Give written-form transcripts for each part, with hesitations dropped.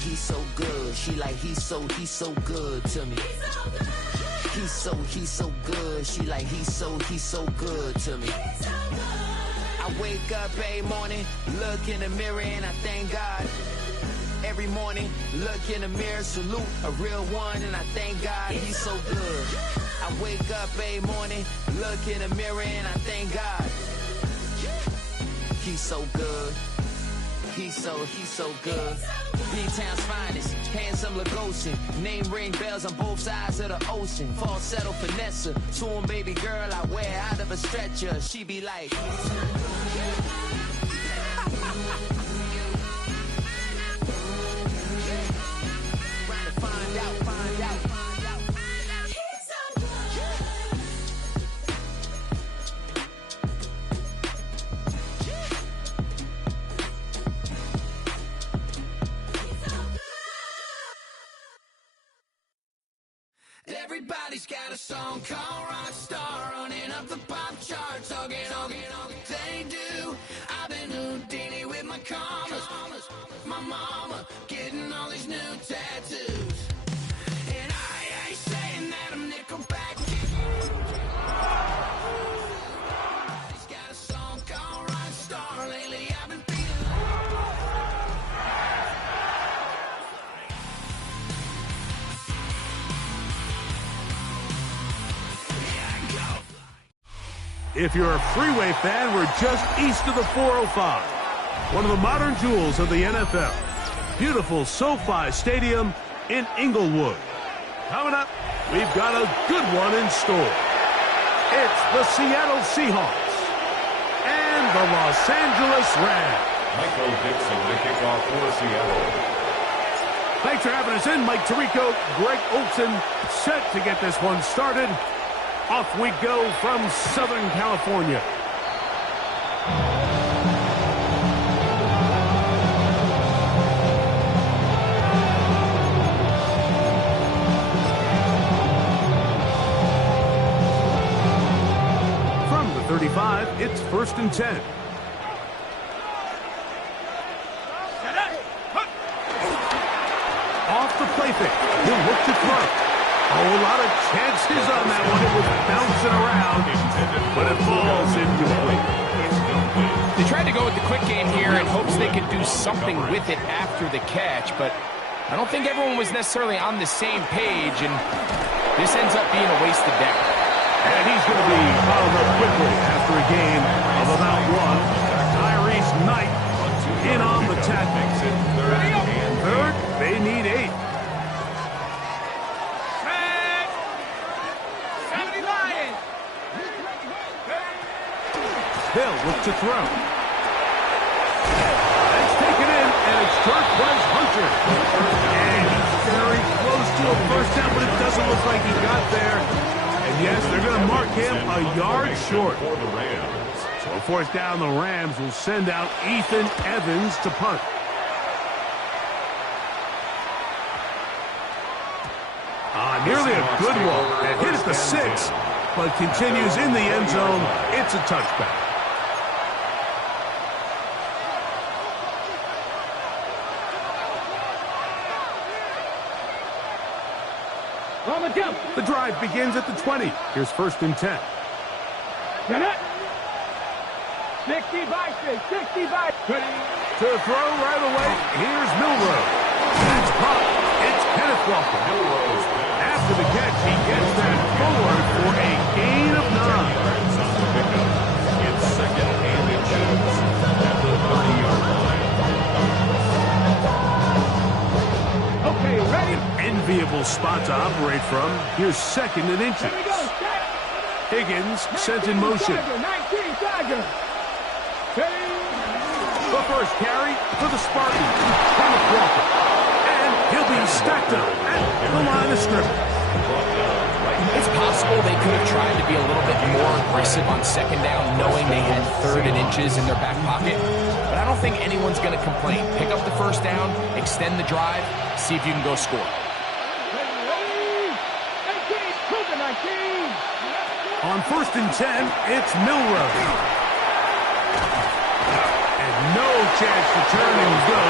He's so good. She like he's so good to me. He's so good. She like he's so good to me. I wake up every morning, look in the mirror and I thank God. Every morning, look in the mirror, salute a real one and I thank God he's so good. I wake up every morning, look in the mirror and I thank God. He's so good. He's so good. B-Town's finest, handsome Lagosian. Name ring bells on both sides of the ocean. Falsetto finesse, swoon baby girl I wear out of a stretcher. She be like find out. Everybody's got a song called Rockstar, running up the pop charts, all they do. I've been Houdini with my commas, my mama getting all these new tattoos, and I ain't saying that I'm Nickelback. He's got a song called Rockstar. Lately I've been feeling If you're a Freeway fan, we're just east of the 405. One of the modern jewels of the NFL. Beautiful SoFi Stadium in Inglewood. Coming up, we've got a good one in store. It's the Seattle Seahawks and the Los Angeles Rams. Michael Dixon to kick off for Seattle. Thanks for having us in, Mike Tirico, Greg Olson, set to get this one started. Off we go from Southern California. From the 35, it's 1st and 10. Off the play fake. He'll look to throw. A whole lot of chances on that one. It was bouncing around, but it falls incomplete. They tried to go with the quick game here in hopes they could do something with it after the catch, but I don't think everyone was necessarily on the same page, and this ends up being a wasted down. And he's going to be fouled up quickly after a game of about one. Tyrese Knight in on the tackle. Third, they need 8. Hill look to throw. That's taken in, and it's Dirk West Hunter. And he's very close to a first down, but it doesn't look like he got there. And yes, they're going to mark him a yard short. So a 4th down, the Rams will send out Ethan Evans to punt. Nearly a good one. It hit at the 6, but continues in the end zone. It's a touchback. The drive begins at the 20. Here's 1st and 10. 65. To throw right away, here's Milrose. That's caught. It's Kenneth Walker. Milrose. After the catch, he gets that forward for a gain of 9. It's 2nd and inches at the 30-yard line. Okay, ready? Enviable spot to operate from. Here's 2nd and inches. Higgins sent in motion. 19 Tiger. The first carry for the Spartans, Kenneth Walker. And he'll be stacked up at the line of scrimmage. It's possible they could have tried to be a little bit more aggressive on 2nd down, knowing they had 3rd and inches in their back pocket. But I don't think anyone's going to complain. Pick up the 1st down, extend the drive, see if you can go score. On 1st and 10, it's Milrose. And no chance to turn and go.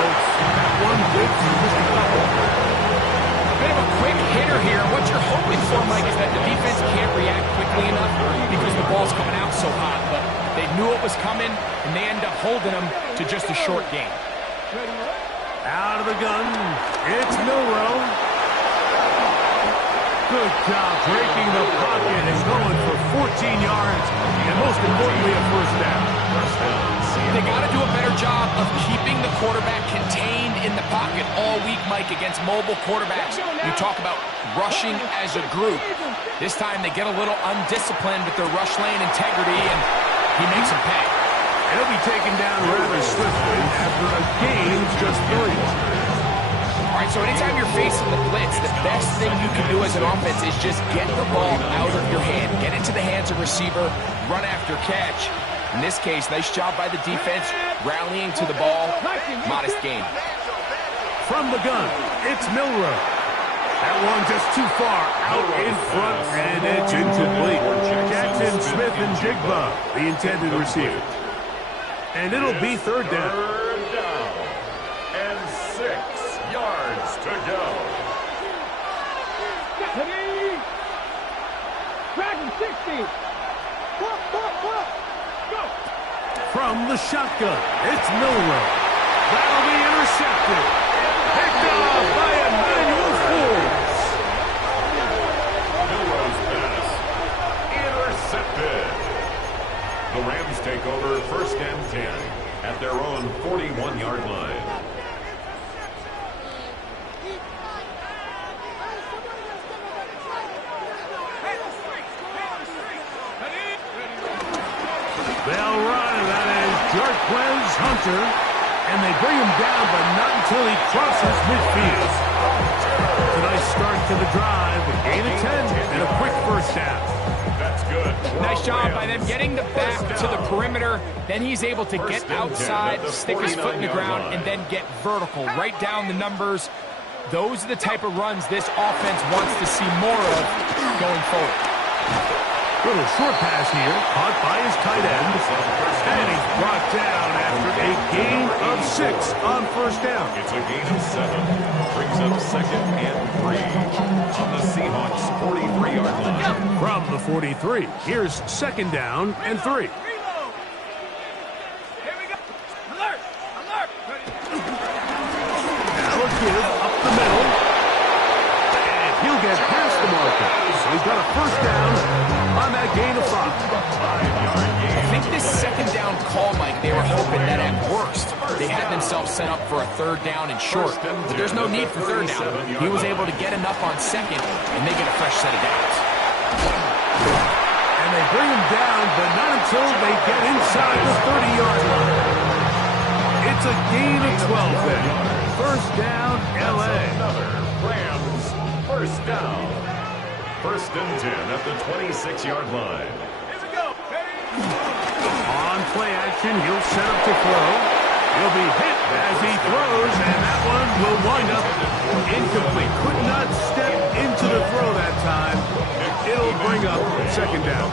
one good for just a couple. A bit of a quick hitter here. What you're hoping for, Mike, is that the defense can't react quickly enough because the ball's coming out so hot. But they knew it was coming, and they end up holding them to just a short game. Out of the gun, it's Milroe. Good job breaking the pocket and going for 14 yards, and most importantly, a first down. They got to do a better job of keeping the quarterback contained in the pocket all week, Mike, against mobile quarterbacks. You talk about rushing as a group. This time they get a little undisciplined with their rush lane integrity, and he makes them pay. And he'll be taken down rather swiftly after a gain of just 3. All right, so anytime you're facing the blitz, the best thing you can do as an offense is just get the ball out of your hand, get into the hands of receiver, run after catch. In this case, nice job by the defense, rallying to the ball, modest gain. From the gun, it's Milroe. That one just too far out in front, and it's incomplete. Jackson Smith and Jigba, the intended receiver. And it'll be third down. Third down. And 6 yards to go. Dragon 60. Go. From the shotgun, it's Milroe. That'll be intercepted. Picked off by Emmanuel Forbes. Milroe's pass intercepted. The Rams take over first and 10 at their own 41-yard line. They'll run, that is Jarquez Hunter, and they bring him down, but not until he crosses midfield. It's a nice start to the drive, a gain of 10 and a quick first down. That's good. Nice job by them getting the back to the perimeter. Then he's able to get outside, stick his foot in the ground, and then get vertical, right down the numbers. Those are the type of runs this offense wants to see more of going forward. Little short pass here, caught by his tight end, and he's brought down after a gain of 6 on first down. It's a gain of 7. Brings up second and 3 on the Seahawks' 43-yard line. From the 43, here's second down and 3. Now a give up the middle, and he'll get past the marker. So he's got a first down on that gain of 5. I think this second down call, Mike, they were hoping that at worst they had themselves set up for a third down and short. But there's no need for third down. He was able to get enough on second, and they get a fresh set of downs. And they bring him down, but not until they get inside the 30-yard line. It's a gain of 12 then. First down, L.A. Another Rams first down. First and 10 at the 26-yard line. On play action, he'll set up to throw. He'll be hit as he throws, and that one will wind up incomplete. Could not step into the throw that time. It'll bring up second down.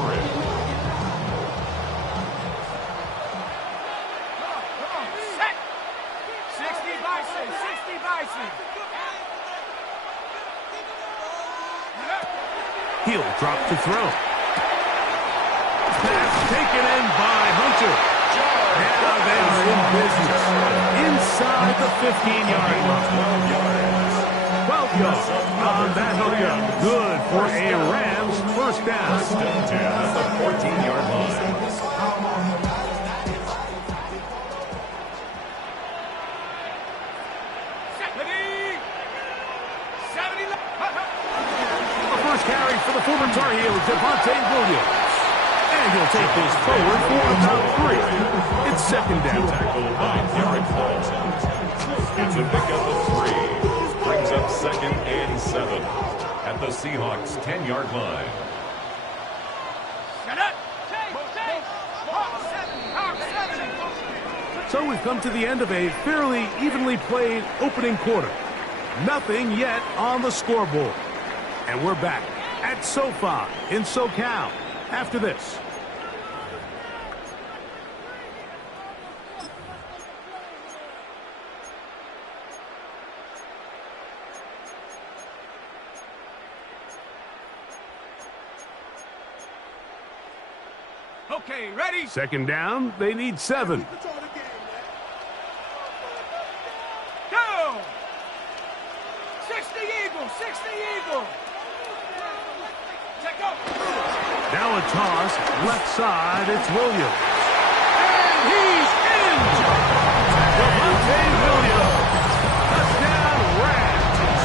He'll drop to throw. Pass taken in by Hunter. Now they are in business. Inside the 15-yard line. 12 yards on that hookup. Good for a Rams first down. First and 10 at the 14-yard line. Carry for the former Tar Heel, Devontae Williams. And he'll take this forward for about 3. It's second down. Tackled by Derek Paulson. It's a pickup of 3. Brings up second and 7 at the Seahawks' 10-yard line. So we've come to the end of a fairly evenly played opening quarter. Nothing yet on the scoreboard. And we're back at SoFi in SoCal after this. Okay, ready? Second down, they need 7. Go! 60 Eagles, 60 Eagles. Check up. Now a toss, left side, it's Williams. And he's in! Devontae Williams. Touchdown, Rams.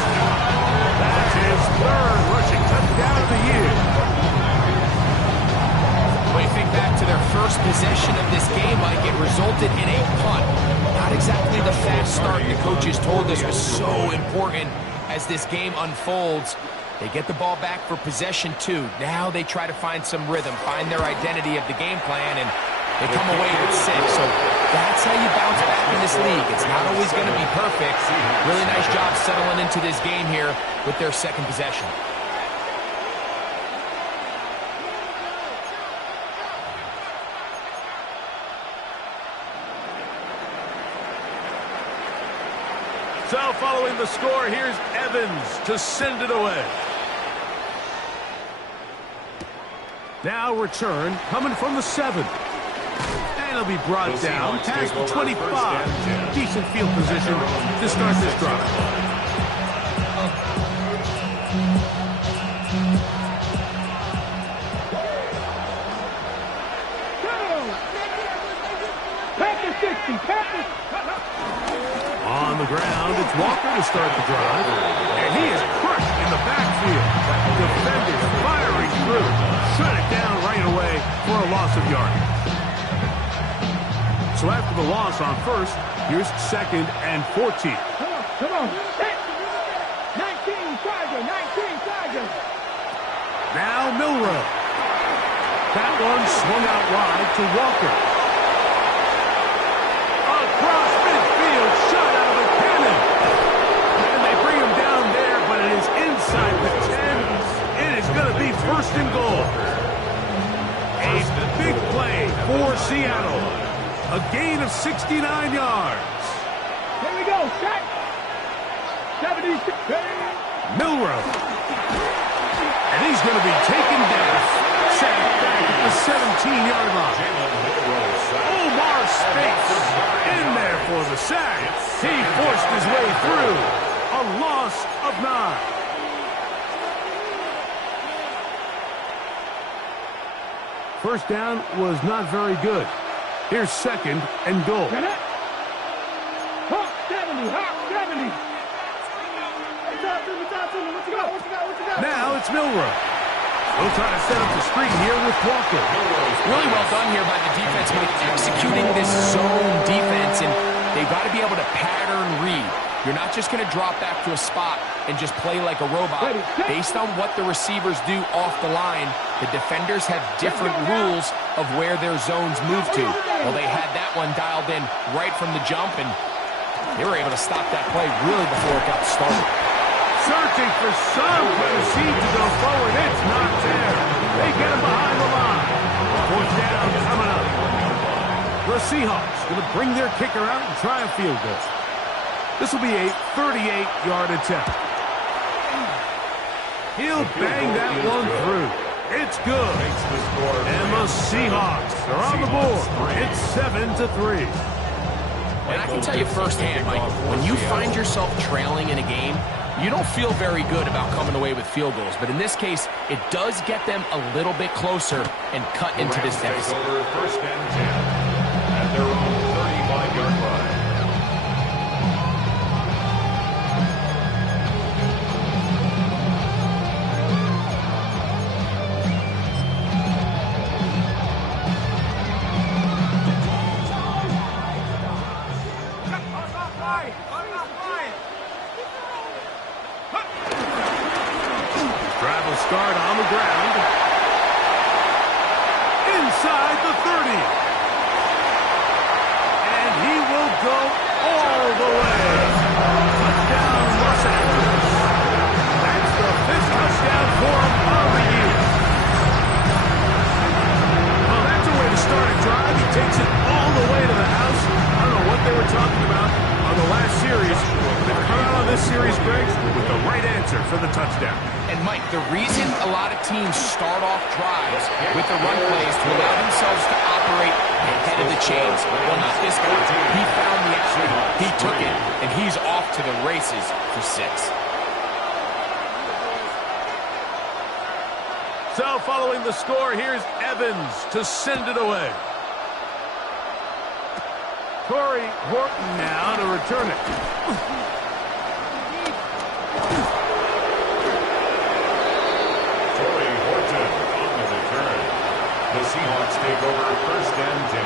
That's his 3rd rushing touchdown of the year. When you think back to their first possession of this game, Mike, it resulted in a punt. Not exactly the fast start the coaches told us was so important as this game unfolds. They get the ball back for possession 2. Now they try to find some rhythm, find their identity of the game plan, and they come away with 6. So that's how you bounce back in this league. It's not always going to be perfect. Really nice job settling into this game here with their 2nd possession. So following the score, here's Evans to send it away. Now return coming from the 7. And it'll be brought down past the 25. Decent field position to start this drive. On the ground, it's Walker to start the drive. And he is crushed in the backfield. Defenders firing through. Shut it down right away for a loss of yardage. So after the loss on 1st, here's 2nd and 14. Come on. 19 Tiger, 19 Tiger. Now Milrow. That one swung out wide to Walker. Across midfield, shot out of a cannon. And they bring him down there, but it is inside the 10. It is going to be 1st and goal. A big play for Seattle. A gain of 69 yards. Here we go, set. 76. Milrow. And he's going to be taken down. Sacked back at the 17-yard line. Omar Speights in there for the sack. He forced his way through. A loss of 9. First down was not very good. Here's 2nd and goal. Hawk 70, Hawk 70. What you got? Now it's Milrow. They'll try to set up the screen here with Walker. Really well done here by the defense, Mike, executing this zone defense, and they've got to be able to pattern read. You're not just going to drop back to a spot and just play like a robot. Based on what the receivers do off the line, the defenders have different rules of where their zones move to. Well, they had that one dialed in right from the jump, and they were able to stop that play really before it got started. Searching for some kind of seed to go forward. It's not there. They get him behind the line. 4th down coming up. The Seahawks going to bring their kicker out and try a field goal. This will be a 38-yard attempt. He'll bang that one through. It's good. And the Seahawks are on the board. It's 7-3. And I can tell you firsthand, Mike, when you find yourself trailing in a game, you don't feel very good about coming away with field goals. But in this case, it does get them a little bit closer and cut into this deficit. 1st and 10 at their own 35-yard line. Travel start on the ground. Inside the 30. And he will go all the way. Touchdown, Los Angeles. That's the 5th touchdown for him of the year. Well, that's a way to start a drive. He takes it all the way to the house. I don't know what they were talking about on the last series. They've come out on this series, Greg, with the right answer for the touchdown. And, Mike, the reason a lot of teams start off drives with the run plays to allow themselves to operate ahead of the chains. Well, not this guy. He found the action, he took it, and he's off to the races for 6. So, following the score, here's Evans to send it away. Corey Horton now to return it. Corey Horton on the return. The Seahawks take over 1st and 10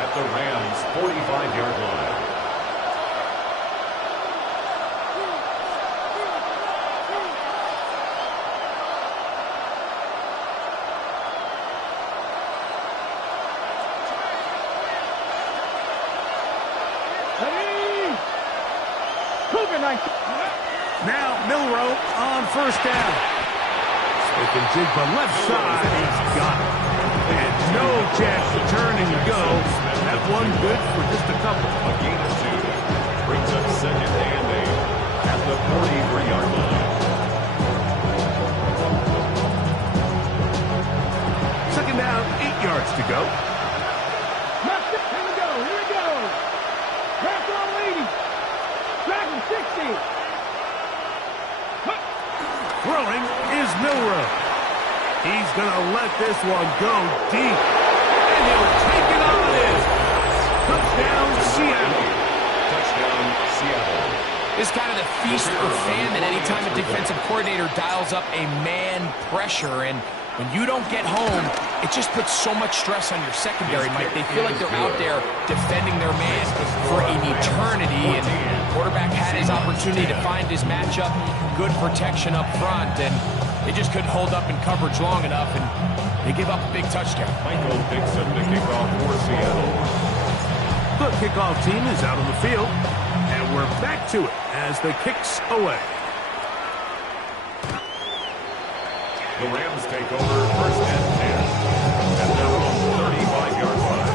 at the Rams' 45-yard line. Now Milroe on 1st down. Smith and Jigba left side. He's got it. And no chance to turn and go. That one good for just a couple. A gain of 2 brings up 2nd and 8 at the 43-yard line. 2nd down, 8 yards to go. Here we go. Here we go. Back on leading. Dragon 60. Throwing is Milroe. He's going to let this one go deep. And he'll take it on in. Touchdown, Seattle. Touchdown, Seattle. It's kind of the feast or famine anytime a defensive coordinator dials up a man pressure. And when you don't get home, it just puts so much stress on your secondary, Mike. They feel like they're out there defending their man for an eternity. And the quarterback had his opportunity to find his matchup. Good protection up front, and they just couldn't hold up in coverage long enough, and they give up a big touchdown. Michael Dixon to kick off for Seattle. The kickoff team is out on the field, and we're back to it as the kick's away. The Rams take over 1st and 10 at their own 35-yard line.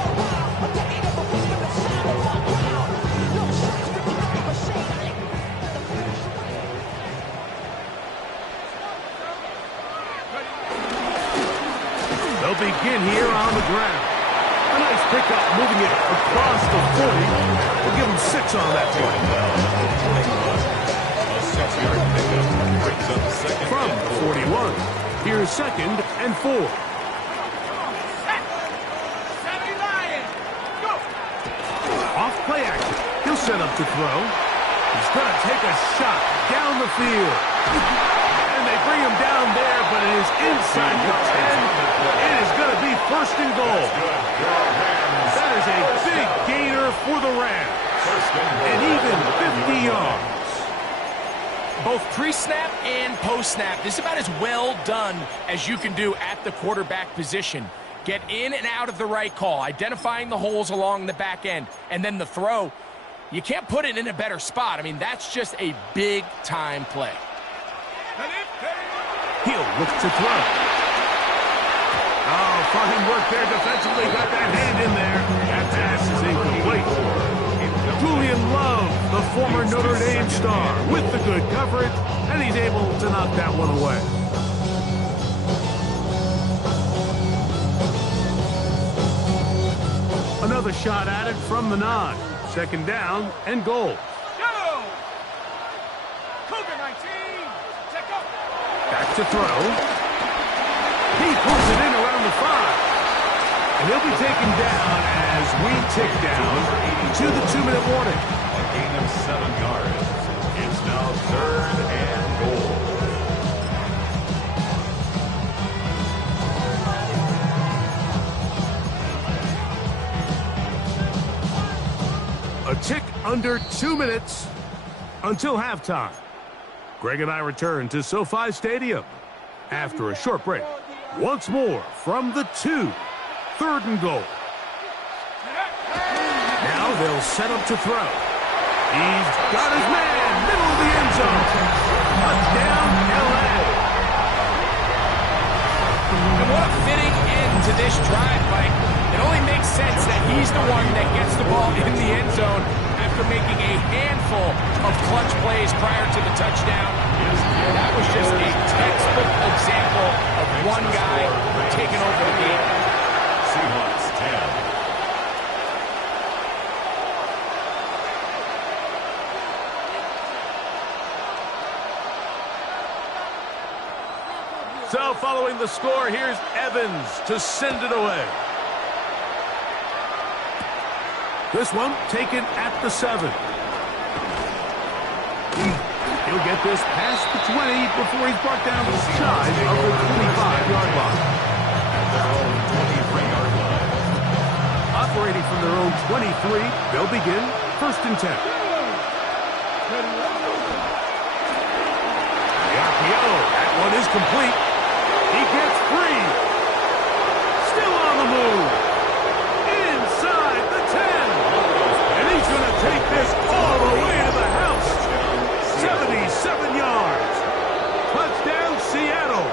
They'll begin here on the ground. A nice pickup, moving it across the 40. We'll give them 6 on that one. A 6-yard pickup brings up 2nd From and the 41, here's 2nd and 4. Off play action. He'll set up to throw. He's going to take a shot down the field. And they bring him down there, but it is inside the 10. It is going to be 1st and goal. That is a big gainer for the Rams. And even 50 yards. Both pre-snap and post-snap, this is about as well done as you can do at the quarterback position. Get in and out of the right call, identifying the holes along the back end, and then the throw. You can't put it in a better spot. I mean, that's just a big-time play. He'll look to throw. Oh, fine work there defensively. Got that hand in there. That pass is incomplete. Julian Love, the former Notre Dame star, with the good coverage, and he's able to knock that one away. Another shot at it from the 9. 2nd down and goal. Go! Cougar 19. Check up. Back to throw. He pulls it in around the 5. And he'll be taken down as we tick down to the 2-minute warning. A gain of 7 yards. It's now 3rd and goal. A tick under 2 minutes until halftime. Greg and I return to SoFi Stadium after a short break. Once more from the 2. 3rd and goal. Now they'll set up to throw. He's got his man, middle of the end zone. Touchdown, LA. And what a fitting end to this drive, Mike. It only makes sense that he's the one that gets the ball in the end zone after making a handful of clutch plays prior to the touchdown. That was just a textbook example of one guy taking over the game. Seahawks 10. So following the score, here's Evans to send it away. This one taken at the 7. He'll get this past the 20 before he's brought down shy of the 25-yard line. At their own 23-yard line. Operating from their own 23, they'll begin 1st and 10. The RPO, that one is complete. He gets free. Still on the move. Inside the 10. And he's going to take this all the way to the house. 77 yards. Touchdown, Seattle.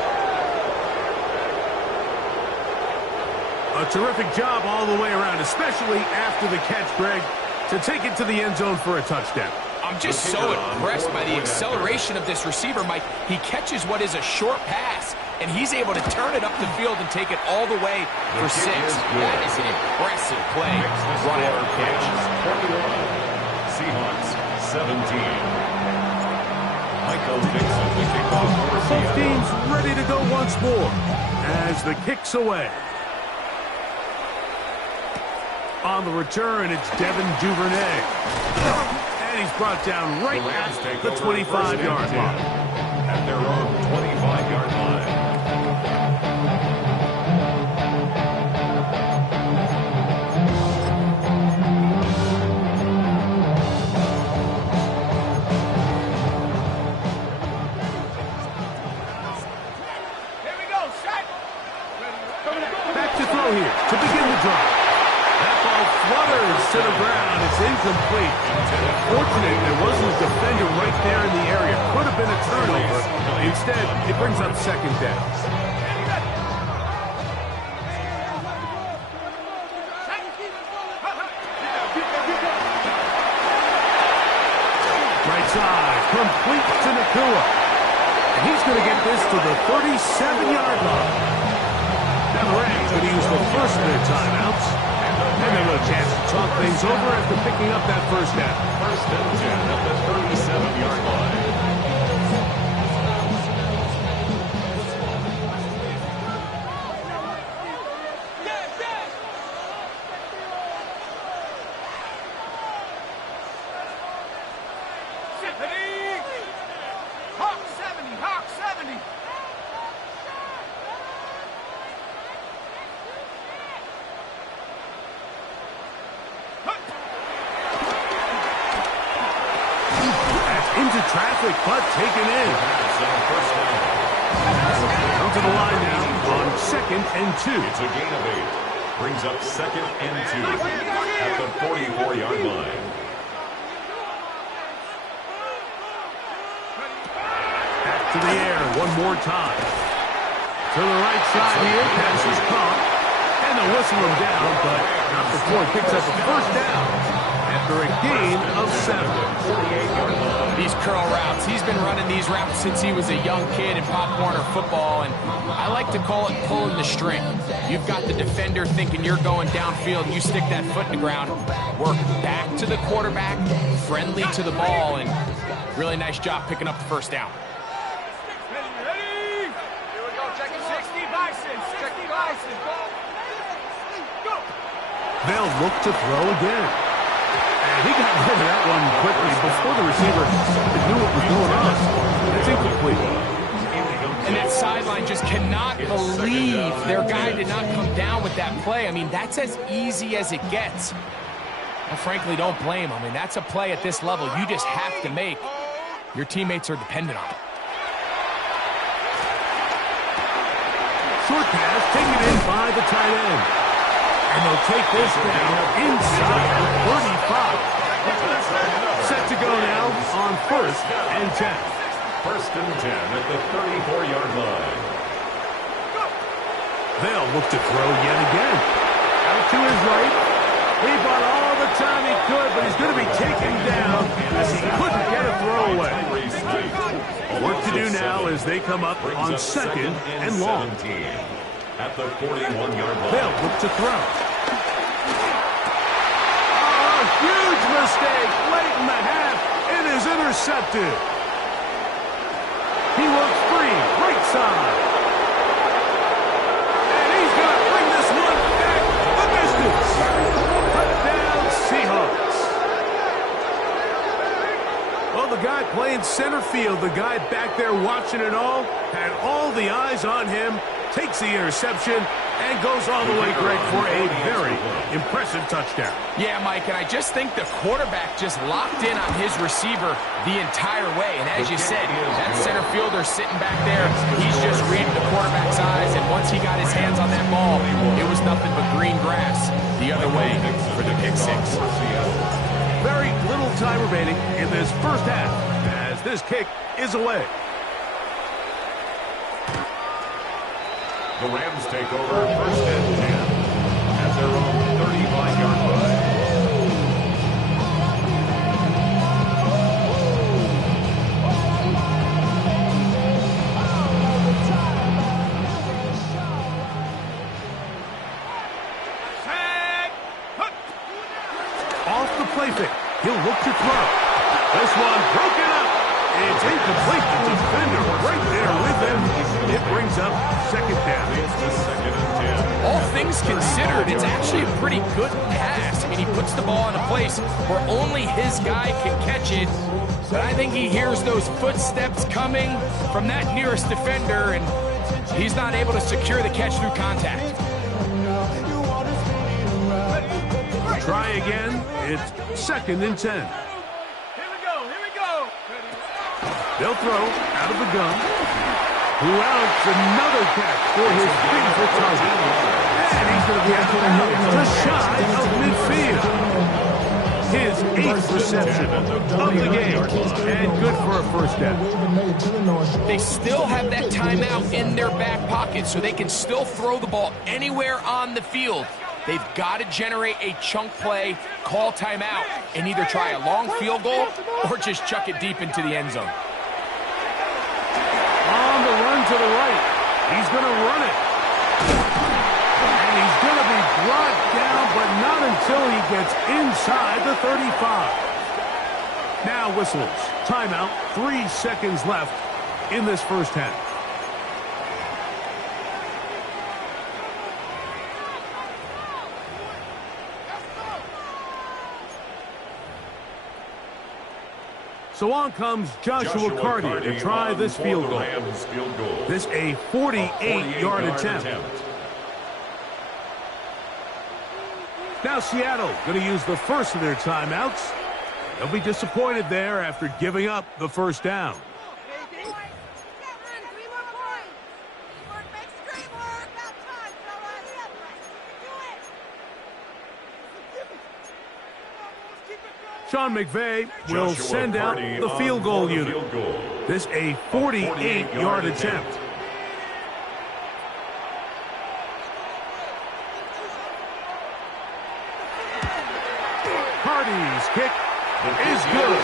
A terrific job all the way around, especially after the catch, Greg, to take it to the end zone for a touchdown. I'm just so impressed by the acceleration of this receiver, Mike. He catches what is a short pass, and he's able to turn it up the field and take it all the way for 6. That is an impressive play. Run after catch. 21. Seahawks 17. Michael Dixon, the kickoff for Both Seattle. teams ready to go once more as the kick's away. On the return, it's Devin Duvernay. And he's brought down right at the 25-yard line. At their own 25-yard line. Back to throw here to begin the drive. That ball flutters to the ground. It's incomplete. Fortunate there wasn't a defender right there in the area. Could have been a turnover. Instead, it brings up 2nd down. Right side, complete to Nakua. And he's going to get this to the 37-yard line. Now the Rams going to use the first of their timeouts. And they'll have a chance to talk things over after picking up that 1st down. 1st and 10 at the 37-yard line. Hawk 70, Hawk 70. Into traffic, but taken in. Down to the line now on 2nd and 2. It's a gain of 8. Brings up 2nd and 2 at the 44-yard line. Back to the air one more time. To the right side here, pass is caught. And they'll whistle him down, but not before he picks up a 1st down after a gain of 7. 48-yard line. These curl routes, he's been running these routes since he was a young kid in Pop Warner football, and I like to call it pulling the string. You've got the defender thinking you're going downfield, and you stick that foot in the ground, work back to the quarterback, friendly to the ball, and really nice job picking up the 1st down. Ready? Here we go. Check it. 60 Bison. 60 Bison. Go. They'll look to throw again. And he got rid of that one quickly before the receiver knew what was going on. It's incomplete. And that sideline just cannot believe their guy did not come down with that play. I mean, that's as easy as it gets. I frankly don't blame him. I mean, that's a play at this level you just have to make. Your teammates are dependent on it. Short pass taken in by the tight end. And they'll take this down inside the 35. Set to go now on 1st and 10. 1st and 10 at the 34-yard line. They'll look to throw yet again. Out to his right. He bought all the time he could, but he's going to be taken down as he couldn't get a throw away. as they come up on second and long. 17 at the 41-yard line. They'll look to throw. Oh, huge mistake late in the half. It is intercepted. He works free, right side. And he's going to bring this one back the distance. Touchdown, Seahawks. Well, the guy playing center field, the guy back there watching it all, had all the eyes on him, takes the interception, and goes all the way, Greg, for a very impressive touchdown. Yeah, Mike, and I just think the quarterback just locked in on his receiver the entire way. And as you said, that center fielder sitting back there, he's just reading the quarterback's eyes, and once he got his hands on that ball, it was nothing but green grass the other way for the pick six. Very little time remaining in this first half as this kick is away. The Rams take over first and 10 at their own 35-yard line. Off the play fake. He'll look to throw. This one broken up. It's incomplete. The defender right there with him. It brings up second down. It's the second and 10. All things considered, it's actually a pretty good pass. I mean, he puts the ball in a place where only his guy can catch it. But I think he hears those footsteps coming from that nearest defender, and he's not able to secure the catch through contact. Try again. It's second and 10. Here we go. They'll throw out of the gun. Routs another catch for his favorite target. And he's going to be out just shy of midfield. His 8th reception of the game. And good for a first down. They still have that timeout in their back pocket, so they can still throw the ball anywhere on the field. They've got to generate a chunk play, call timeout, and either try a long field goal or just chuck it deep into the end zone. On the run to the right. He's going to run it. And he's going to be brought down, but not until he gets inside the 35. Now whistles. Timeout. 3 seconds left in this first half. So on comes Joshua Carty to try this field goal. This a 48-yard attempt. Now Seattle going to use the first of their timeouts. They'll be disappointed there after giving up the first down. Sean McVay will send out the field goal unit. This a 48-yard attempt. Carty's kick is good.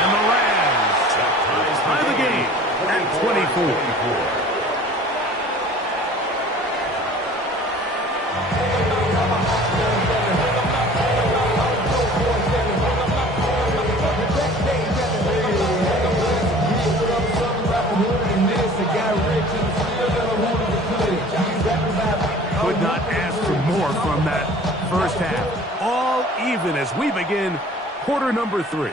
And the Rams tie the game at 24. Could not ask for more from that first half. All even as we begin quarter number 3.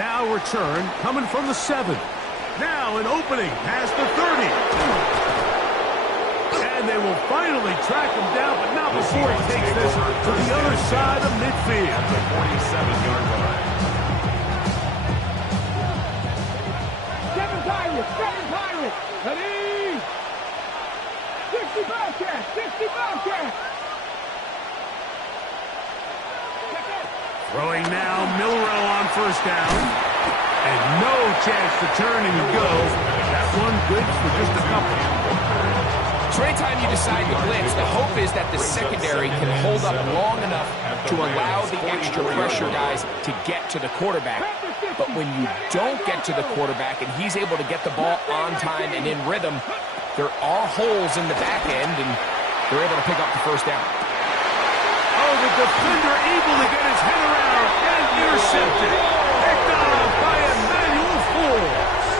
Now return coming from the 7. Now an opening past the 30. And they will finally track him down, but not before he takes this to the other side of midfield. At the 47-yard line. Seven Pirates. Ready? 60 Bobcats. Throwing now, Milrow on first down. And no chance to turn and go. That one good for just a couple. So anytime you decide to blitz, the hope is that the secondary can hold up long enough to allow the extra pressure guys to get to the quarterback. But when you don't get to the quarterback and he's able to get the ball on time and in rhythm, there are holes in the back end, and they're able to pick up the first down. Oh, the defender able to get his head around and intercepted. Picked off by Emmanuel Forbes.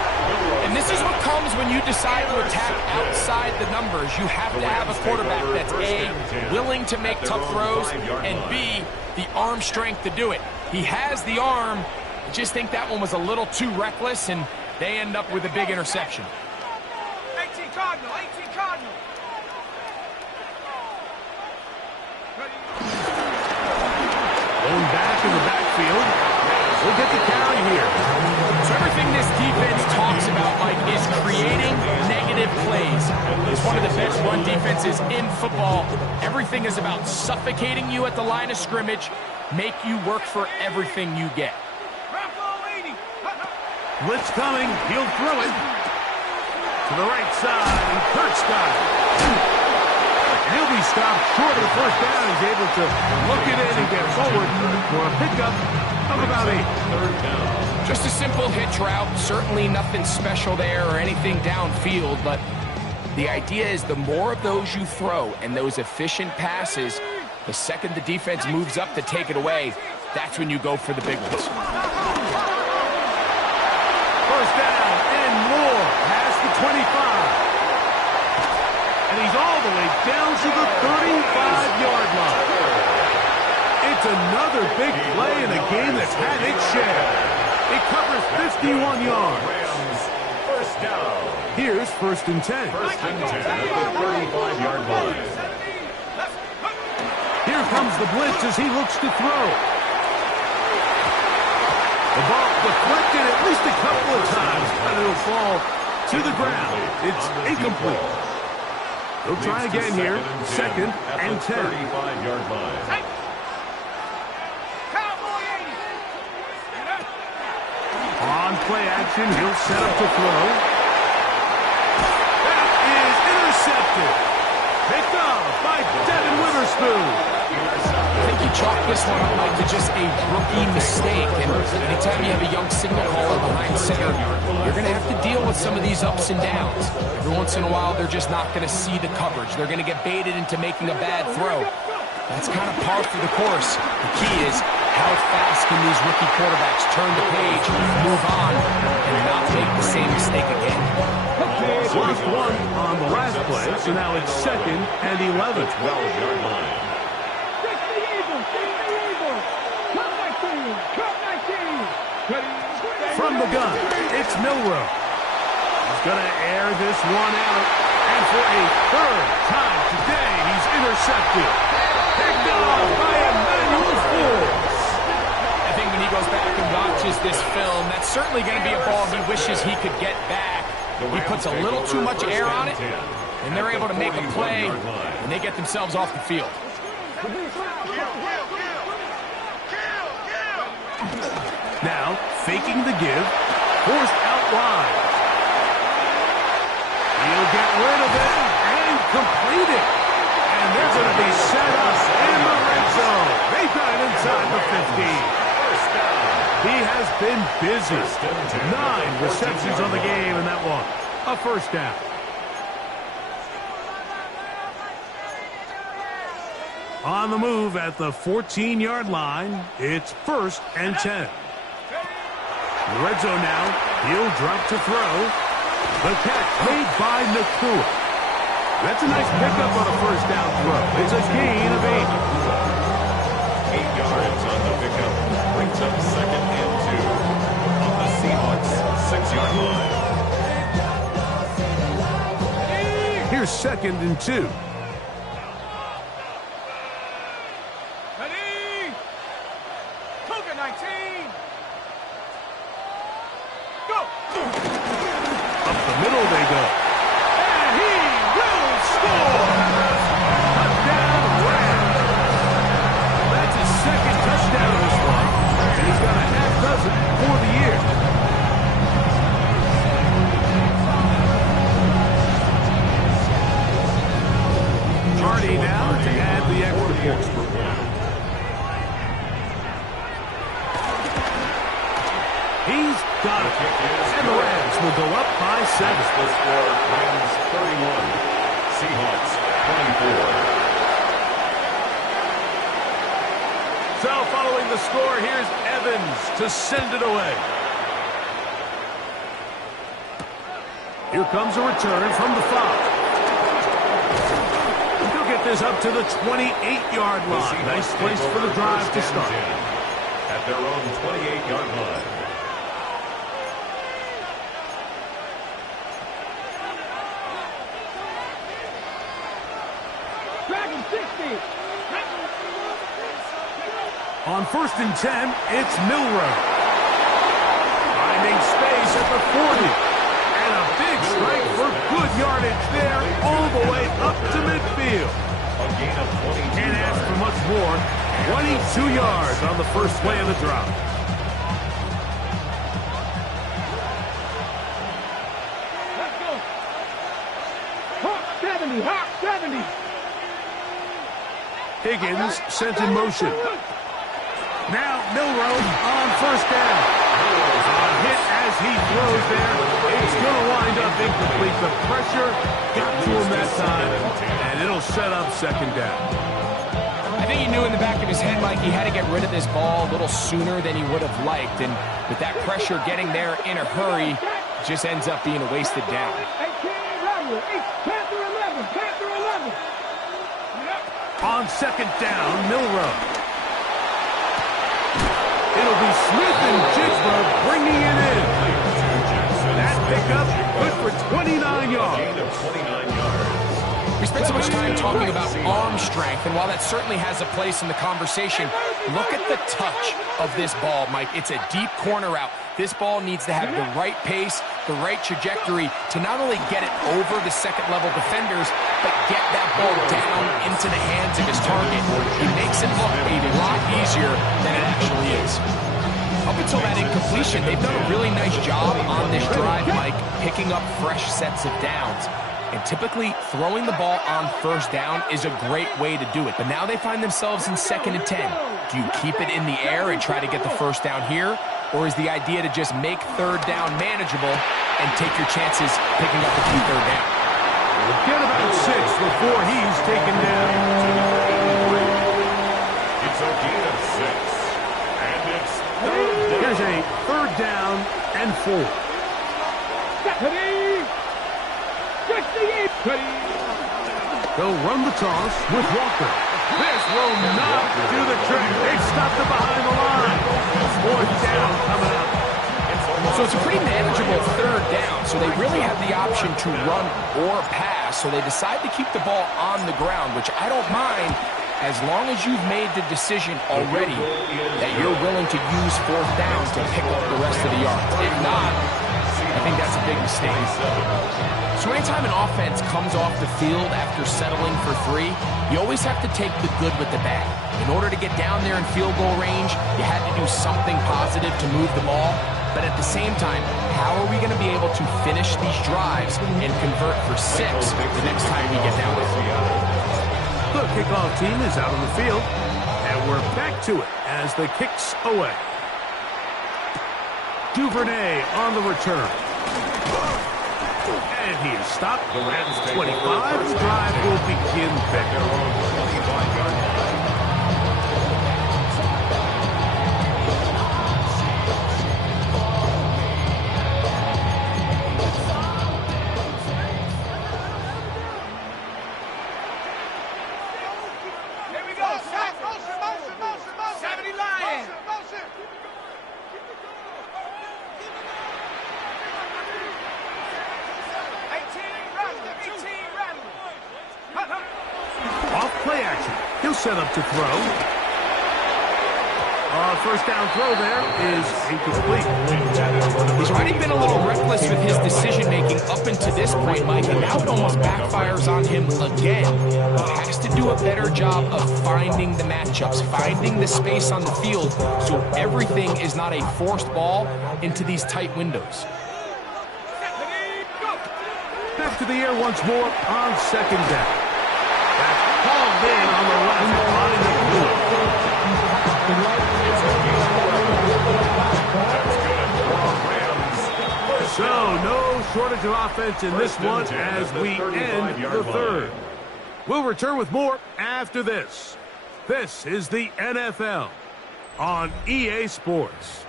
And this is what comes when you decide to attack outside the numbers. You have to have a quarterback that's A, willing to make tough throws, and B, the arm strength to do it. He has the arm. I just think that one was a little too reckless, and they end up with a big interception. 18 Cardinal, 18 Cardinal. Going back in the backfield. We'll get the carry here. So everything this defense talks about, Mike, is creating negative plays. It's one of the best run defenses in football. Everything is about suffocating you at the line of scrimmage, make you work for everything you get. Blitz coming. He'll throw it. To the right side, and Kurt's got it. He'll be stopped short of the first down. He's able to look it in and get forward for a pickup of about 8. Third down. Just a simple hitch route. Certainly nothing special there or anything downfield, but the idea is the more of those you throw and those efficient passes, the second the defense moves up to take it away, that's when you go for the big ones. First down and more past the 25. And he's all the way down to the 35-yard line. It's another big play in a game that's had its share. It covers 51 yards. First down. Here's 1st and 10. First and 10 at the 35-yard line. Here comes the blitz as he looks to throw. The ball deflected at least a couple of times, but it'll fall to the ground. It's incomplete. They'll try again here. 2nd and 10. 35-yard line. On play action, he'll set up to throw. That is intercepted. Picked off by Devin Witherspoon. I think you chalk this one up, Mike, to just a rookie mistake. And anytime you have a young signal caller behind center, you're going to have to deal with some of these ups and downs. Every once in a while, they're just not going to see the coverage. They're going to get baited into making a bad throw. That's kind of par for the course. The key is how fast can these rookie quarterbacks turn the page, move on, and not make the same mistake again. Lost one on the last play, so now it's 2nd and 11. 12-yard line. From the gun, it's Milrow. He's going to air this one out. And for a 3rd time today, he's intercepted. Picked off by Emmanuel Forbes. I think when he goes back and watches this film, that's certainly going to be a ball he wishes he could get back. He puts a little too much air on it, and they're able to make a play, and they get themselves off the field. Now, faking the give, forced out wide. He'll get rid of it and complete it. And they're going to be set up in the red zone. They've got it inside the 15. He has been busy. 9 receptions on the game, and that one, a first down. On the move at the 14-yard line, it's 1st and 10. Red zone now. He'll drop to throw. The catch made by Nakua. That's a nice pickup on a first down throw. It's a gain of 8. 8 yards on the pickup. Brings up 2nd and 2 on the Seahawks 6-yard line. Here's 2nd and 2. Got it. And the Rams will go up by 7. The score, Rams 31, Seahawks 24. So following the score, here's Evans to send it away. Here comes a return from the 5. He'll get this up to the 28-yard line. Nice place for the drive to start. At their own 28-yard line. Dragon 60. On 1st and 10, it's Milroe. Finding space at the 40. And a big strike for good yardage there all the way up to midfield. A gain of 22 Can't ask for yards. much more. 22 yards on the first play of the drive. Let's go. Hawk 70. Hawk 70. Higgins sent in motion. Now Milroe on 1st down. A hit as he throws there. It's going to wind up incomplete. The pressure got to him that time, and it'll set up 2nd down. I think he knew in the back of his head, Mike, he had to get rid of this ball a little sooner than he would have liked. And with that pressure getting there in a hurry, it just ends up being a wasted down. 18 Rattler. Panther 11. Panther 11. On 2nd down, Milroe. It'll be Smith and Jigba bringing it in. That pickup good for 29 yards. Gain of 29 yards. We spent so much time talking about arm strength, and while that certainly has a place in the conversation, look at the touch of this ball, Mike. It's a deep corner out. This ball needs to have the right pace, the right trajectory to not only get it over the second-level defenders, but get that ball down into the hands of his target. He makes it look a lot easier than it actually is. Up until that incompletion, they've done a really nice job on this drive, Mike, picking up fresh sets of downs. And typically, throwing the ball on 1st down is a great way to do it. But now they find themselves in 2nd and 10. Do you keep it in the air and try to get the 1st down here? Or is the idea to just make 3rd down manageable and take your chances picking up a few 3rd down? We'll get about 6 before he's taken down. It's a gain of 6. And it's 3rd down. Here's a 3rd down and 4. They'll run the toss with Walker. This will not do the trick. They stopped it behind the line. 4th down coming up. So it's a pretty manageable 3rd down, so they really have the option to run or pass, so they decide to keep the ball on the ground, which I don't mind as long as you've made the decision already that you're willing to use 4th down to pick up the rest of the yards. If not, I think that's a big mistake. So anytime an offense comes off the field after settling for 3, you always have to take the good with the bad. In order to get down there in field goal range, you had to do something positive to move the ball. But at the same time, how are we going to be able to finish these drives and convert for 6 the next time we get down there? The kickoff team is out on the field, and we're back to it as the kick's away. Duvernay on the return. And he is stopped at 25. The drive will begin there. Here we go. Motion. 70 Lion. Motion. Off play action. He'll set up to throw. 1st down throw there is incomplete. He's already been a little reckless with his decision-making up until this point, Mike, and now it almost backfires on him again. He has to do a better job of finding the matchups, finding the space on the field, so everything is not a forced ball into these tight windows. Back to the air once more on 2nd down. That's hauled in on the left behind the blue. That's good for a Rams So, no shortage of offense in this one as we end the third. We'll return with more after this. This is the NFL on EA Sports.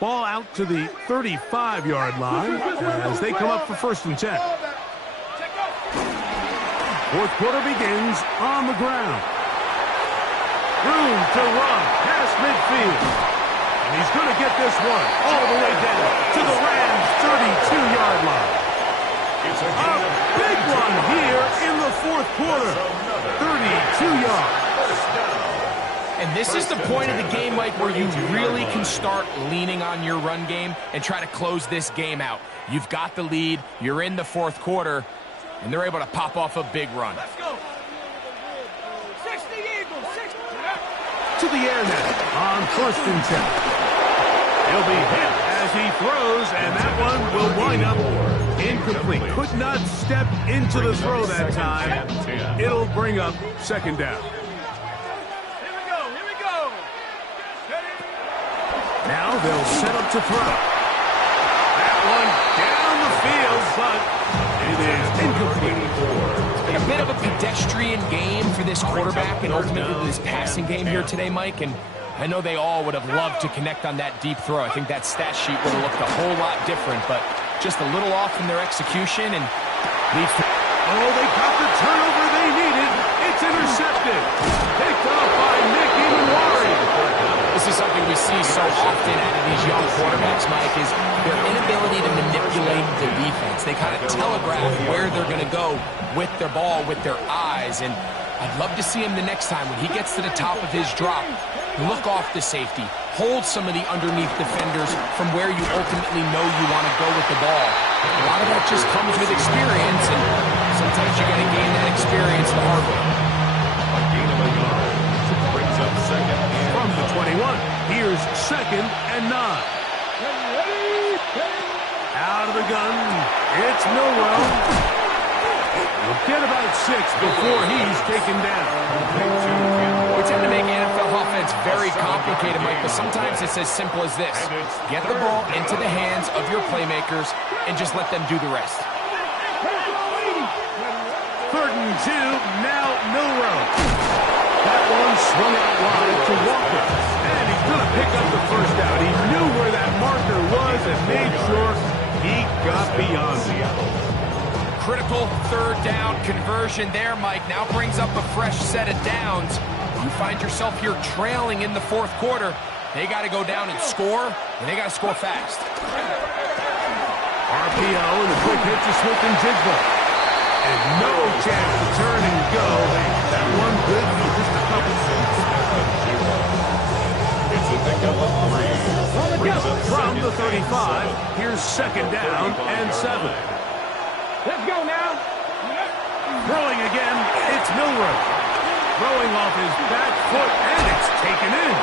Ball out to the 35-yard line as they come up for 1st and 10. Fourth quarter begins on the ground. Room to run past midfield. And he's going to get this one all the way down to the Rams' 32-yard line. A big one here in the fourth quarter. 32 yards. And this is the point of the game, Mike, where you really can start leaning on your run game and try to close this game out. You've got the lead. You're in the fourth quarter. And they're able to pop off a big run. Let's go. 60 Eagles, 60. To the air now on 1st and 10. He'll be hit as he throws, and that one will wind up incomplete. Could not step into the throw that time. It'll bring up 2nd down. Here we go. Now they'll set up to throw. That one down the field, but it is incomplete. It's been a bit of a pedestrian game for this quarterback and ultimately this passing game here today, Mike. And I know they all would have loved to connect on that deep throw. I think that stat sheet would have looked a whole lot different, but just a little off in their execution and leads to... Oh, they got the turnover they needed. It's intercepted. Picked up by Nick Emanwari. This is something we see so often out of these young quarterbacks, Mike, is their inability to manipulate the defense. They kind of telegraph where they're going to go with their ball, with their eyes, and I'd love to see him the next time when he gets to the top of his drop. Look off the safety. Hold some of the underneath defenders from where you ultimately know you want to go with the ball. A lot of that just comes with experience, and sometimes you got to gain that experience the hard way. A gain of a yard. Brings up 2nd and From the 21, here's 2nd and 9. Out of the gun, it's Milrow. He'll get about 6 before he's taken down. We tend to make NFL offense very complicated, Mike, but sometimes it's as simple as this. Get the ball into the hands of your playmakers and just let them do the rest. 3rd and 2, now Milrow. That one swung out wide to Walker. And he's going to pick up the 1st down. He knew where that marker was and made sure he got beyond it. Critical 3rd down conversion there, Mike. Now brings up a fresh set of downs. You find yourself here trailing in the fourth quarter. They got to go down and score, and they got to score fast. RPO and a quick hit to Smith and Jigba. And no chance to turn and go. That one good for just a couple. it's a pick up of 3. Brings up From 2nd the and 35, here's 2nd down and 7. Let's go now. Throwing again, it's Milrow. Throwing off his back foot, and it's taken in.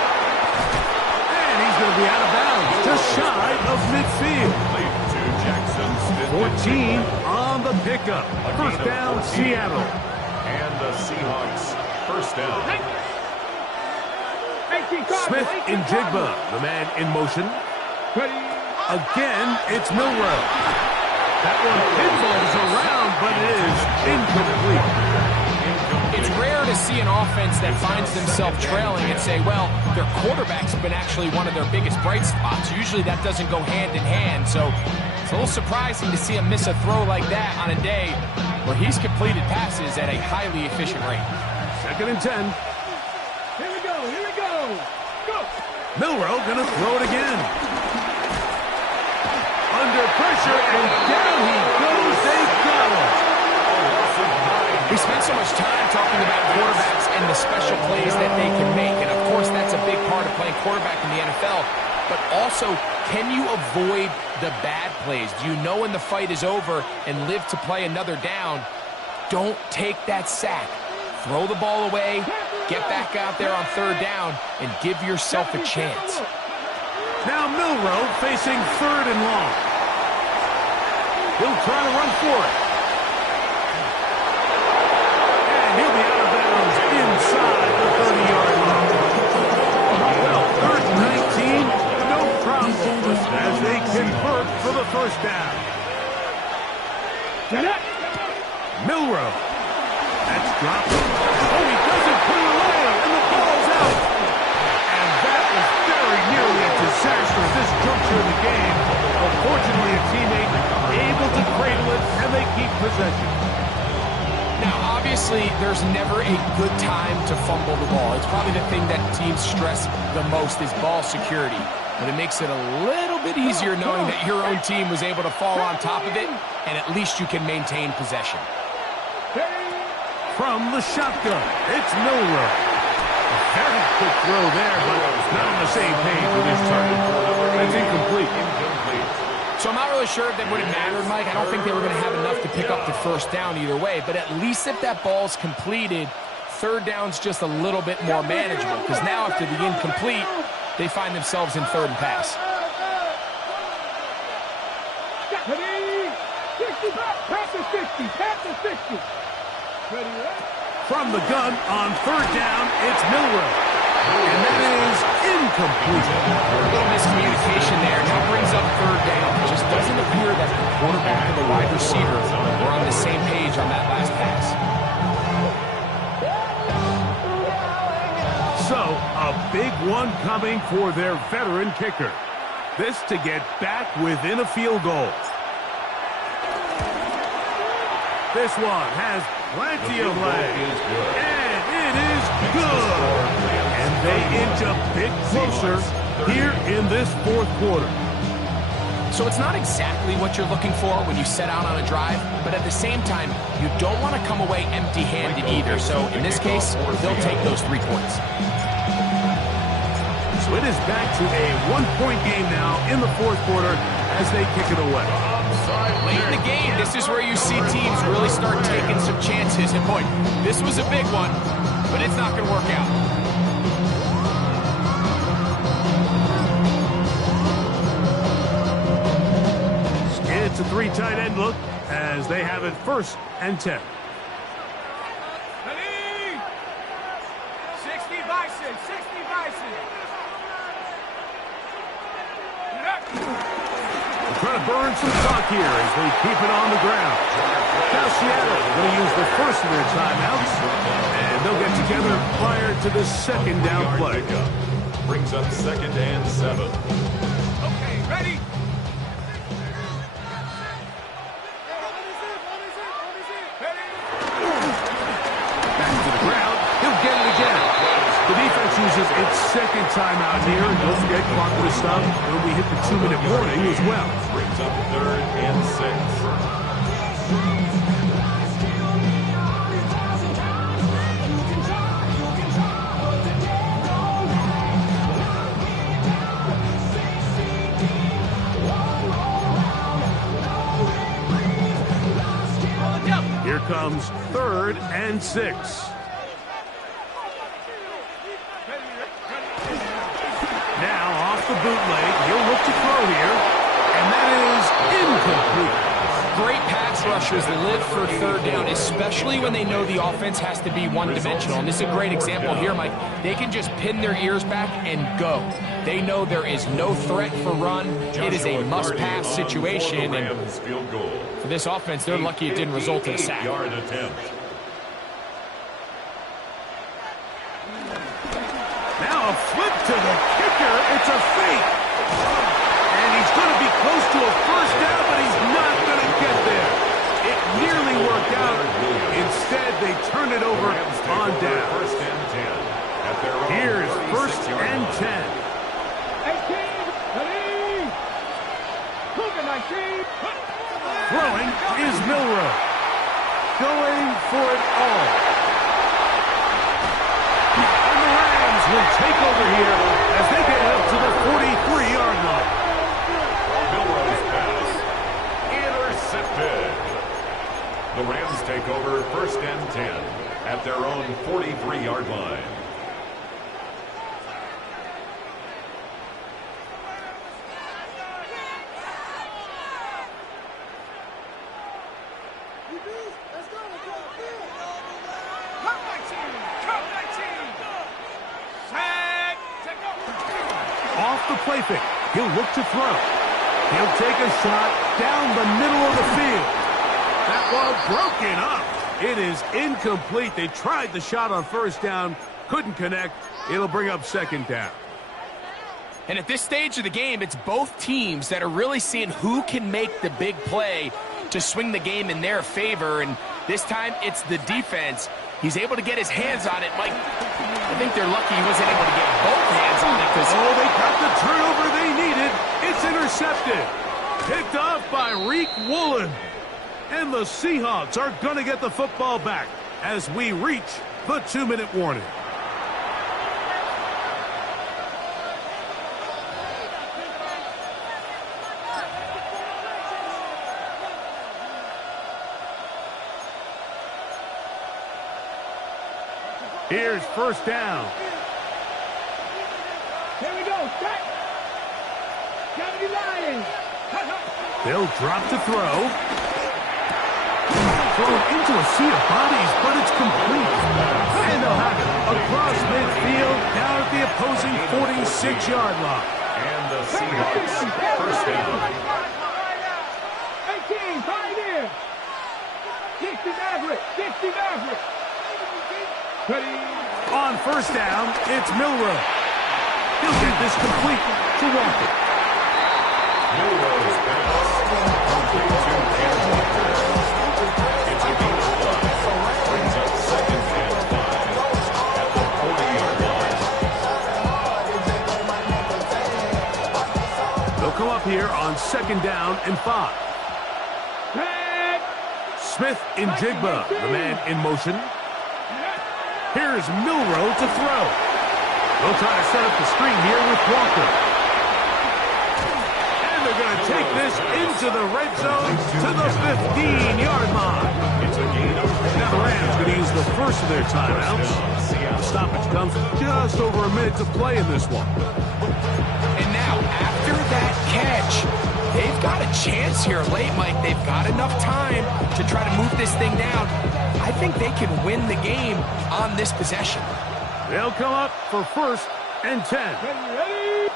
And he's going to be out of bounds, just shy of midfield. Late to Jackson Smith. 14 on the pickup. 1st down, Seattle. And the Seahawks 1st down. 18 cards. Smith in Jigba, the man in motion. Again, it's Milrow. That one pinballs around, but it is incomplete. It's rare to see an offense that finds themselves trailing and say, well, their quarterback's been actually one of their biggest bright spots. Usually that doesn't go hand in hand, so it's a little surprising to see him miss a throw like that on a day where he's completed passes at a highly efficient rate. 2nd and 10. Here we go. Go. Milrow going to throw it again. Under pressure, and down he goes. They got him. We spent so much time talking about quarterbacks and the special plays that they can make, and of course that's a big part of playing quarterback in the NFL, but also, can you avoid the bad plays? Do you know when the fight is over and live to play another down? Don't take that sack. Throw the ball away, get back out there on 3rd down, and give yourself a chance. Now Milrow facing 3rd and long. He'll try to run for it. And he'll be out of bounds dropped it. Oh, he doesn't put it away, and the ball's out. And that was very nearly a disaster at this juncture in the game. Unfortunately, a teammate able to cradle it, and they keep possession. Now, obviously, there's never a good time to fumble the ball. It's probably the thing that teams stress the most is ball security. But it makes it a little bit easier knowing that your own team was able to fall on top of it, and at least you can maintain possession. From the shotgun, it's Milroe. A very quick throw there, but not on the same page with his target. That's incomplete. So I'm not really sure if that would have mattered, Mike. I don't think they were going to have enough to pick up the first down either way. But at least if that ball's completed, third down's just a little bit more manageable. Because now after the incomplete, they find themselves in third and pass. From the gun on third down, it's Milroe. And that is incomplete. A little miscommunication there. Now brings up third down. It just doesn't appear that the quarterback and the wide receiver were on the same page on that last pass. So, a big one coming for their veteran kicker. This to get back within a field goal. This one has plenty of legs. And it is good. And they inch a bit closer here in this fourth quarter. So it's not exactly what you're looking for when you set out on a drive, but at the same time, you don't want to come away empty-handed either. So in this case, they'll take those 3 points. So it is back to a one-point game now in the fourth quarter as they kick it away. Late in the game, this is where you see teams really start taking some chances. And boy, this was a big one, but it's not going to work out. It's a 3 tight end look as they have it 1st and 10. 60 Bison, 60 Bison. Trying to burn some clock here as they keep it on the ground. Now Seattle going to use the first of their timeouts, and they'll get together prior to the second down play. Brings up 2nd and 7. Okay, ready? Back to the ground. He'll get it again. The defense uses its 2nd timeout here, and don't forget clock to stop when we hit the 2-minute warning as well. Brings up 3rd and 6. Here comes 3rd and 6. Now off the bootleg, he'll look to throw here, and that is incomplete. Great pass rushers live for third down, especially when they know the offense has to be one-dimensional. And this is a great example here, Mike. They can just pin their ears back and go. They know there is no threat for run. It is a must-pass situation. And for this offense, they're lucky it didn't result in a sack. Yard attempt. Now a flip to the kicker. It's a fake. And he's going to be close to a first down, but he's not going to get there. It nearly worked out. Instead, they turn it over on down. 1st and 10. Here's 1st and 10. 18, ready? Cougar 19. Throwing is Milroe. Going for it all. And the Rams will take over here as they get up to the 43-yard line. Milroe's pass intercepted. The Rams take over 1st and 10 at their own 43-yard line. Off the play fake. He'll look to throw. He'll take a shot down the middle of the field. That ball broken up. It is incomplete. They tried the shot on first down, couldn't connect. It'll bring up second down. And at this stage of the game, it's both teams that are really seeing who can make the big play to swing the game in their favor. And this time, it's the defense. He's able to get his hands on it. Mike, I think they're lucky he wasn't able to get both hands on it. Oh, they got the turnover they needed. It's intercepted. Picked off by Reek Woolen. And the Seahawks are going to get the football back as we reach the 2-minute warning. Here's first down. Here we go. Strike. Gotta be lying. They'll drop to throw. Thrown into a sea of bodies, but it's complete. And they'll have it across midfield down at the opposing 46-yard line. And the Seahawks first down. 18, Pioneer. 60 Maverick. 60 Maverick. Ready. On first down, it's Milroe. He'll get this complete to Walker. Milroe's pass complete to Ken Walker. It's a gain of 1. Brings up second and 5 at the 40-yard line. They'll come up here on second down and 5. Smith in Jigba, the man in motion. Here's Milroe to throw. They'll try to set up the screen here with Walker. And they're going to take this into the red zone to the 15-yard line. It's a gain of 3. Now the Rams going to use the first of their timeouts. The stoppage comes just over a minute to play in this one. And now, after that catch, they've got a chance here late, Mike. They've got enough time to try to move this thing down. I think they can win the game on this possession. They'll come up for first and 10. Ready.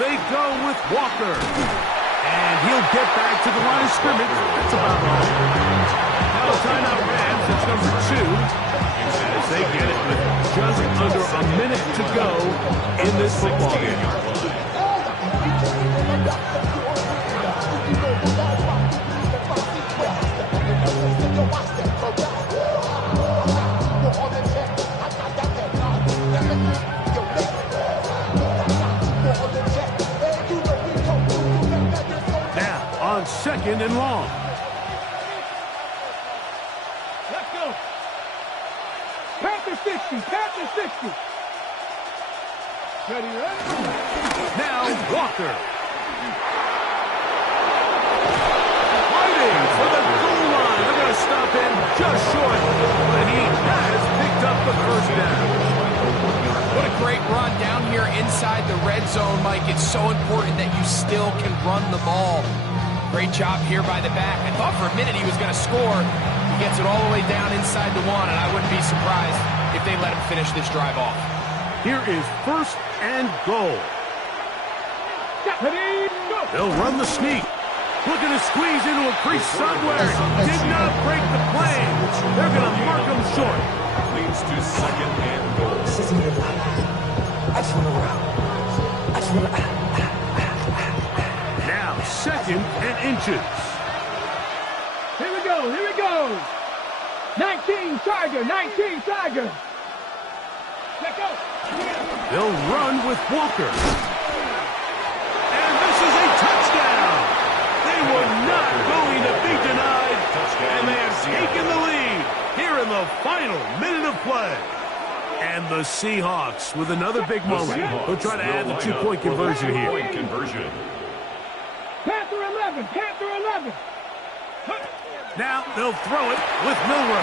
They go with Walker. And he'll get back to the line of scrimmage. That's about all. Now a timeout Rams. It's number 2. As they get it with just under a minute to go in this football game. Now on second and long. Let's go. Panther 60. Panther 60. Ready. Now Walker. Fighting for the goal line. They're going to stop him just short, but he has picked up the first down. What a great run down here inside the red zone, Mike. It's so important that you still can run the ball. Great job here by the back. I thought for a minute he was going to score. He gets it all the way down inside the 1, and I wouldn't be surprised if they let him finish this drive off. Here is first and goal. Ready. Go. They'll run the sneak. Looking to squeeze into a crease somewhere. Did not break the plane. They're going to mark him short. Leads to second and goal. This isn't even loud. I just want to run. I just want to... Now, second and inches. Here we go. Here we go. 19 Tiger. 19 Tiger. Let's go. They'll run with Walker. And this is a touchdown. They were not going to be denied. And they have taken the lead here in the final minute of play. And the Seahawks with another big moment. They'll try to add the 2-point conversion here. Panther 11. Panther 11. Now they'll throw it with Milroe.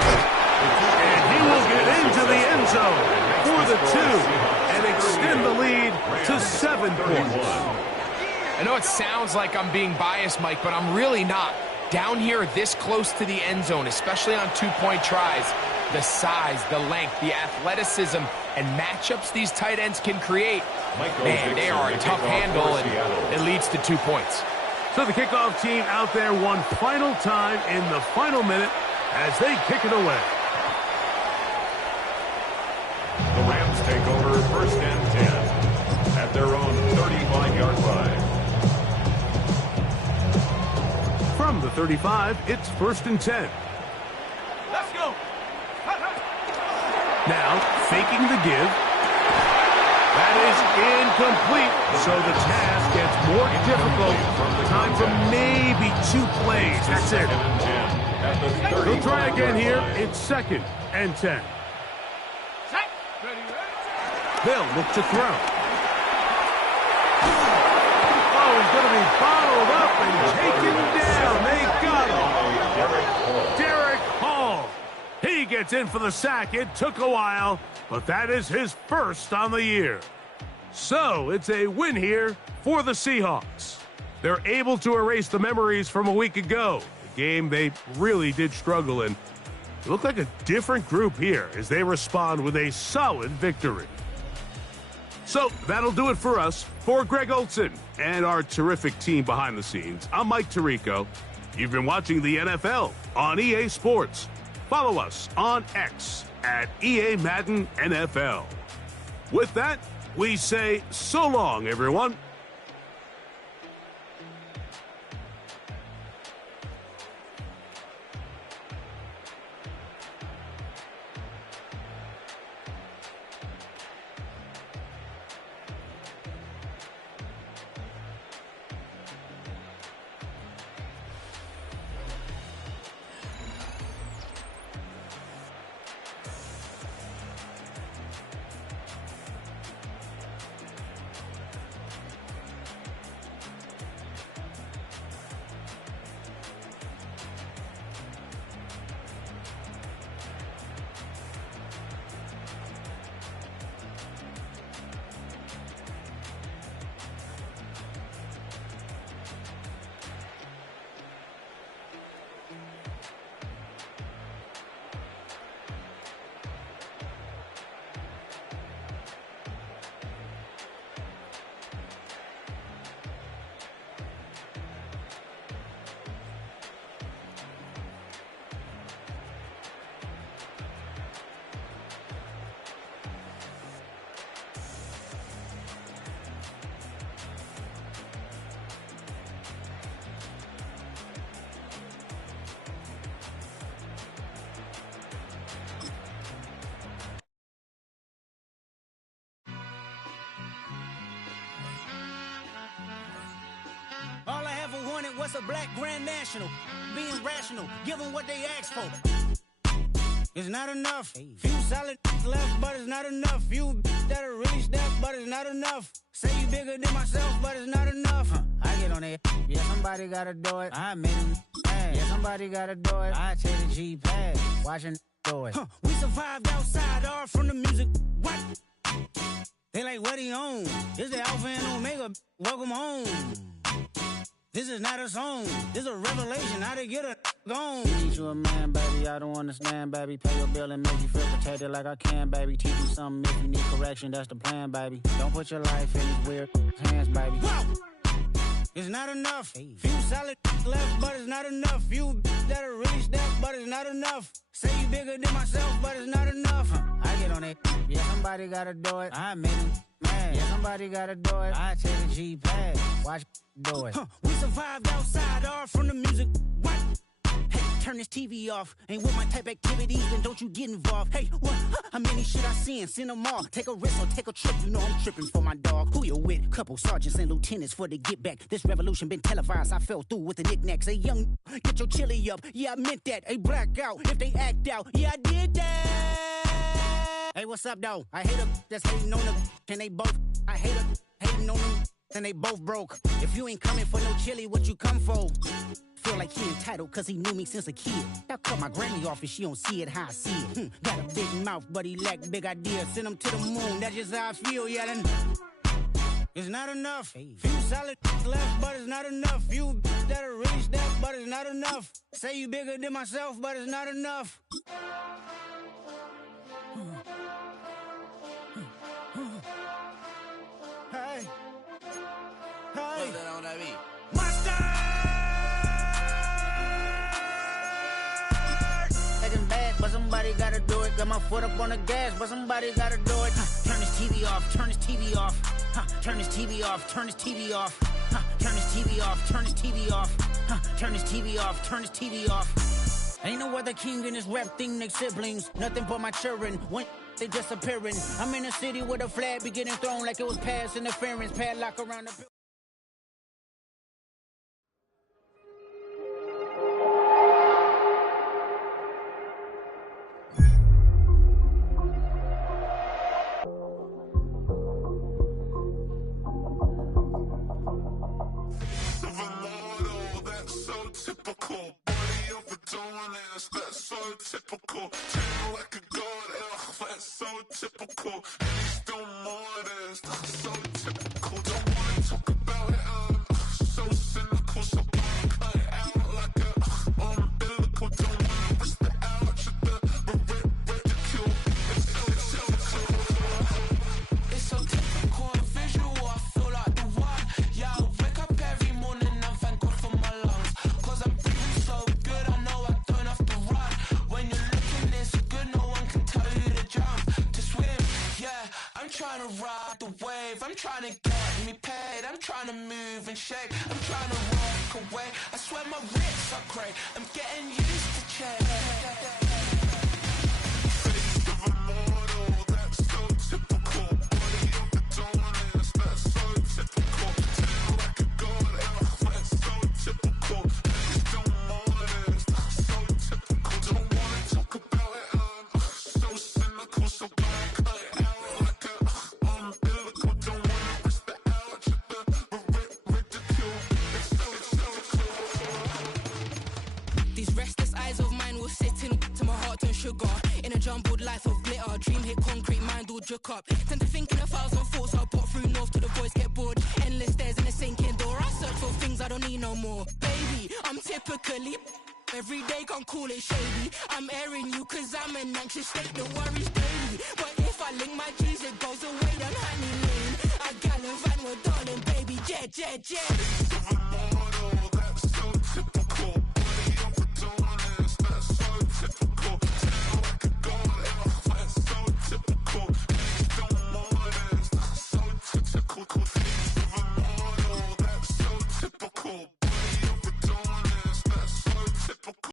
And he will get into the end zone for the 2 and extend the lead to 7 points. I know it sounds like I'm being biased, Mike, but I'm really not. Down here this close to the end zone, especially on 2-point tries, the size, the length, the athleticism, and matchups these tight ends can create, man, they are a tough handle, and it leads to 2 points. So the kickoff team out there one final time in the final minute as they kick it away. The Rams take over first and 10 at their own 35-yard line. From the 35, it's first and 10. Let's go. Now, faking the give. That is incomplete, so the task gets more difficult. Time for maybe 2 plays. That's it. They'll try again here. It's second and 10. They'll look to throw. Oh, he's going to be bottled up and taken down. They got him. Derek Hall. He gets in for the sack. It took a while, but that is his first on the year. So it's a win here for the Seahawks. They're able to erase the memories from a week ago, a game they really did struggle in. They look like a different group here as they respond with a solid victory. So that'll do it for us. For Greg Olson and our terrific team behind the scenes, I'm Mike Tirico. You've been watching the NFL on EA Sports. Follow us on X at EA Madden NFL. With that, we say so long, everyone. All I ever wanted was a black Grand National. Being rational, give them what they asked for. It's not enough. Few solid left, but it's not enough. Few that'll really step, but it's not enough. Say you bigger than myself, but it's not enough. I get on it. Yeah, somebody gotta do it. I made him mad. Yeah, somebody gotta do it. I take the G-pad. Watching do it. We survived outside, all from the music. What? They like, what he on? This the Alpha and Omega. Welcome home. This is not a song. This is a revelation. How to get a gone. Teach you a man, baby. I don't understand, baby. Pay your bill and make you feel protected like I can, baby. Teach you something if you need correction. That's the plan, baby. Don't put your life in these weird hands, baby. Whoa! It's not enough. Few solid left, but it's not enough. Few that'll really step, but it's not enough. Say you bigger than myself, but it's not enough. I get on it. Yeah, somebody gotta do it. I made him mad. Yeah, somebody gotta do it. I take the G-pad. Watch do it. We survived outside, all from the music. What? Hey, turn this TV off. Ain't with my type activities, then don't you get involved. Hey, what? How many shit I seen? Send them all. Take a risk or take a trip. You know I'm tripping for my dog. Who you with? Couple sergeants and lieutenants for the get back. This revolution been televised. I fell through with the knickknacks. Hey, young, get your chili up. Yeah, I meant that. Hey, black out. If they act out, yeah, I did that. Hey, what's up, though? I hate them that's hating on them. And they both, I hate them hating on them. And they both broke. If you ain't coming for no chili, what you come for? Feel like he entitled cause he knew me since a kid. I cut my granny off and she don't see it how I see it. Got a big mouth, but he lack big ideas. Send him to the moon, that's just how I feel, yelling. It's not enough. Few solid left, but it's not enough. Few that'll really step, but it's not enough. Say you bigger than myself, but it's not enough. Hey. Hey. My style. somebody gotta do it. Got my foot up on the gas, but somebody gotta do it. Turn this TV off, turn this TV off. Turn this TV off, turn this TV off. Turn this TV off, turn this TV off. Turn this TV off, turn this TV off. Ain't no other king in this rap thing, like siblings. Nothing but my children. When they disappearing. I'm in a city with a flag be getting thrown like it was pass interference. Padlock around the building. Typical, body overdoing it, that's so typical. Treat like a god, that's so typical. And he's still modest, so typical. Don't wanna talk about it, so cynical. So cut it out like a umbilical. Don't wanna risk the ouch of the ridicule. It's so typical, visual, I feel like the one. Yeah, I wake up every morning and thank God for my lungs. Cause I'm breathing so good, I know I don't have to run. When you're looking this good, no one can tell you to jump, to swim. Yeah, I'm trying to ride the wave, I'm trying to get me paid, I'm trying to move and shake, I'm trying to walk away. I swear my wrists are great, I'm getting used to change. Face of a mortal, that's so typical. Body of the dawners, that's so typical. Feel like a god, that's so typical. He's still modest, so typical. Don't wanna talk about it, so cynical. So cut it out like a umbilical. Don't wanna risk the ouch of the ridicule. It's so These restless eyes of mine will sit in to my heart and sugar. In a jumbled life of glitter, dream hit concrete, mind all jook up. Tend to think in 1,000 thoughts, I put through north to the voice get bored. Endless stairs in a sinking door, I search for things I don't need no more. Baby, I'm typically every day, can't call it shady. I'm airing you cause I'm an anxious state, the worries daily. But if I link my G's, it goes away down honey lane. I gallivant with darling, baby, jet, jet, jet.